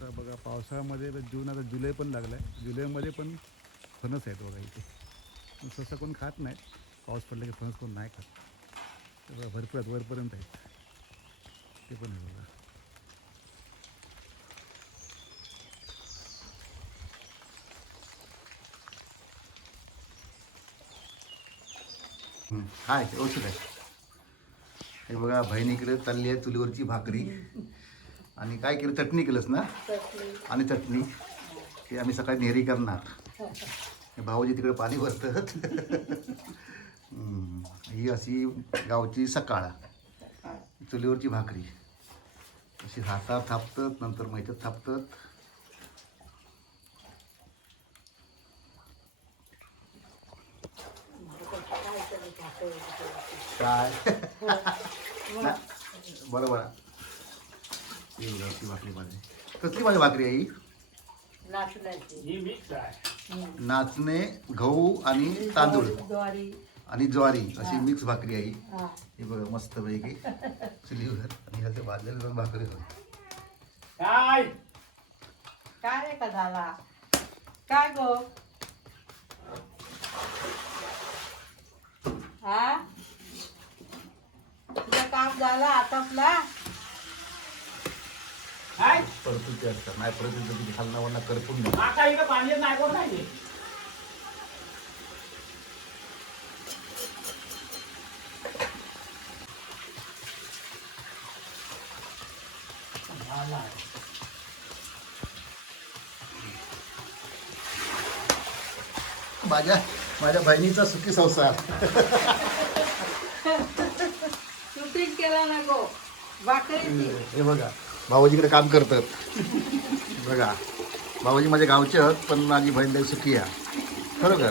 तर बघा पावसाळ्यामध्ये तर जून आता जुलै पण लागला आहे जुलैमध्ये पण फणस आहेत बघा इथे. पण सहसा कोण खात नाही पाऊस पडला की फणस कोण नाही खात. तर भरपूर आहेत वरपर्यंत आहेत. ते पण आहे बघा. हाय औषध आहे. हे बघा बहिणीकडे चालली आहे चुलीवरची भाकरी. आणि काय केलं? चटणी केलंस ना? आणि चटणी. ही आम्ही सकाळी नेहरी करणार. भाऊजी तिकडे पाणी भरतात. ही अशी गावची सकाळ. चुलीवरची भाकरी. अशी हातात थापतात नंतर मैत्यात थापतात. काय? ना, बरोबर भाकरी माझी कसली माझी भाकरी आहे ही? नाचण्याची. ही मिक्स आहे. नाचणे गहू आणि तांदूळ. ज्वारी. आणि ज्वारी अशी मिक्स भाकरी आहे ही. हा. ही बघा मस्त पैकी चुलीवर आणि भाजलेले दोन भाकरी होते काय? काय रे का झाला काय गो? हा? तुझं काम झालं आटपला? काय परतूचे असतात. नाही परतूचे किती खालना वरना करपून नाही. काका इकडे पाणी नाही कोण नाही माझ्या माझ्या बहिणीचा सुखी संसार. शूटिंग केला ना गो भाकरीची हे बघा. भाऊजीकडे काम करतात. बघा भाऊजी माझ्या गावचे आहेत पण माझी बहीण लई सुखी आहे. खरोखर.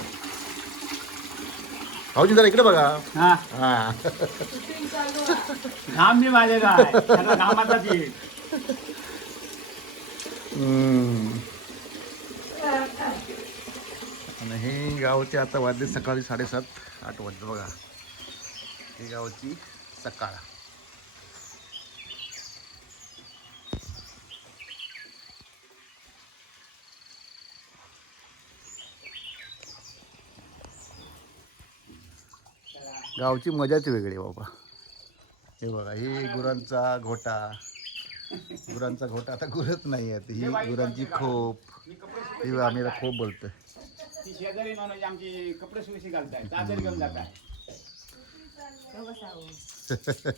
भाऊजी जरा इकडे बघा. हा. हा. शूटिंग चालू आहे. घाम बी माझे काय त्याला घामाचा ती हम्म. आणि हे गावचे आता वाजले सकाळी साडेसात आठ वाजले बघा. ही गावची सकाळ. गावची मजाच वेगळी आहे बाबा. हे बघा ही गुरांचा घोटा. गुरांचा घोटा आता गुरच नाही आहेत ही गुरांची खोप. ही आम्ही खोप बोलतोय. ती शेजारी म्हणून आमची कपडे सुशी घालताय चादर घेऊन जाताय. गं बसावं.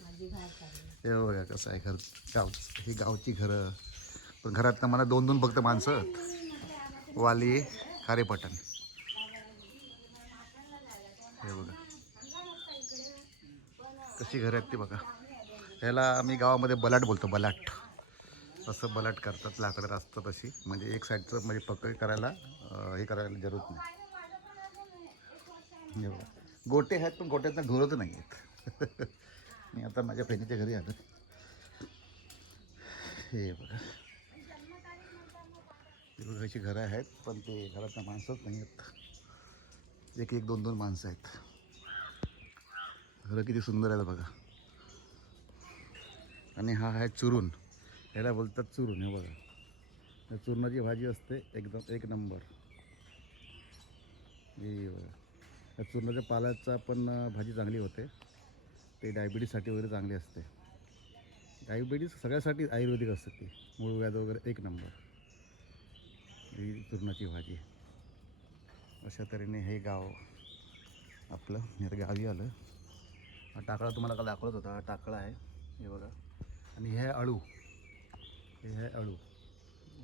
माझी घाण झाली. हे बघा कसं आहे घर गाव ही गावची घरं. पण घरात मला दोन दोन फक्त माणसं. वाली खारेपटण. हे बघा. कशी घरं आहेत ती बघा. ह्याला आम्ही गावामध्ये बलाट बोलतो बलाट. असं बलाट करतात लाकडं असतात तशी म्हणजे एक साईडचं म्हणजे पकड करायला हे करायला जरूरत नाही. हे बघा. गोटे आहेत पण गोट्यातनं ढोरत नाही आहेत. मी आता माझ्या बहिणीच्या घरी आलो. हे बघा. हे अशी घरं आहेत पण ते घरातल्या माणसंच नाही आहेत. एक एक दोन दोन माणसं आहेत. घरं किती सुंदर आहे बघा. आणि हा आहे चुरून. ह्याला बोलतात चुरून हे बघा. या चुरणाची भाजी असते एकदम एक नंबर. हे बघा. या चुरणाच्या पाल्याचा पण भाजी चांगली होते. ते डायबिटीजसाठी वगैरे चांगली असते. डायबिटीज सगळ्यासाठी आयुर्वेदिक असते ती. मूळ व्याध वगैरे एक नंबर. ही चुरणाची भाजी. अशा तऱ्हेने हे गाव आपलं गावी आलं. हा टाकळा तुम्हाला का दाखवत होता हा टाकळा आहे. हे बघा. आणि हे अळू. हे आहे अळू.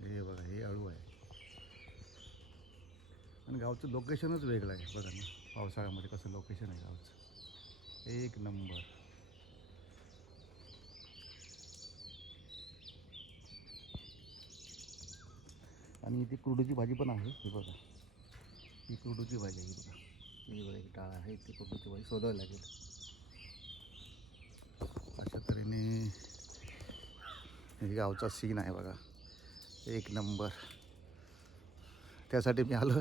हे बघा हे अळू आहे. आणि गावचं लोकेशनच वेगळं आहे. बघा ना पावसाळ्यामध्ये कसं लोकेशन आहे गावचं. एक नंबर. आणि इथे कुरडूची भाजी पण आहे हे बघा. ही कुरडूची भाजी आहे ही बघा. ही बघा एक टाळ आहे ती कुरडूची भाजी शोधावी लागेल. आणि हे गावचा सीन आहे बघा. एक नंबर त्यासाठी मी आलो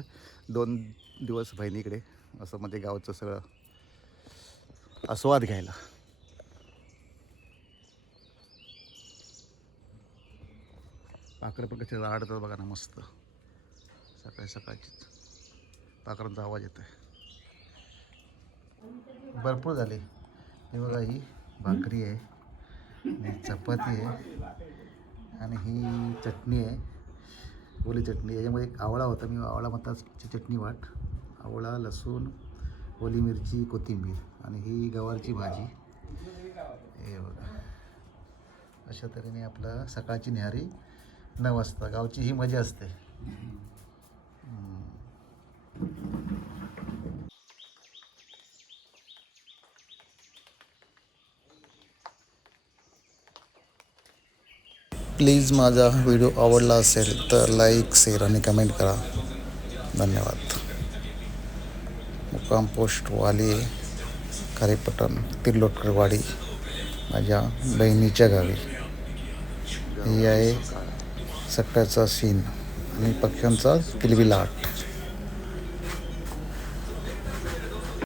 दोन दिवस बहिणीकडे असं मध्ये गावचं सगळं आस्वाद घ्यायला. पाखरं पण कसे आडतात बघा ना मस्त. सकाळी सकाळचीच. पाखरांचा आवाज येतो आहे भरपूर झाले. हे बघा ही भाकरी आहे. चपाती आहे. आणि ही चटणी आहे. ओली चटणी. याच्यामध्ये एक आवळा होता. मी आवळा मताची चटणी वाट. आवळा लसूण ओली मिरची कोथिंबीर आणि ही गवारची भाजी. हे बघा. अशा तऱ्हेने आपलं सकाळची न्याहारी नऊ वाजता. गावची ही मजा असते. प्लीज माझा व्हिडिओ आवडला असेल तर लाईक शेअर आणि कमेंट करा. धन्यवाद. मुक्काम पोस्ट वाली खारेपटण तिर्लोटकरवाडी माझ्या बहिणीच्या गावी. ही आहे सकाळचा सीन आणि पक्ष्यांचा किलबिलाट.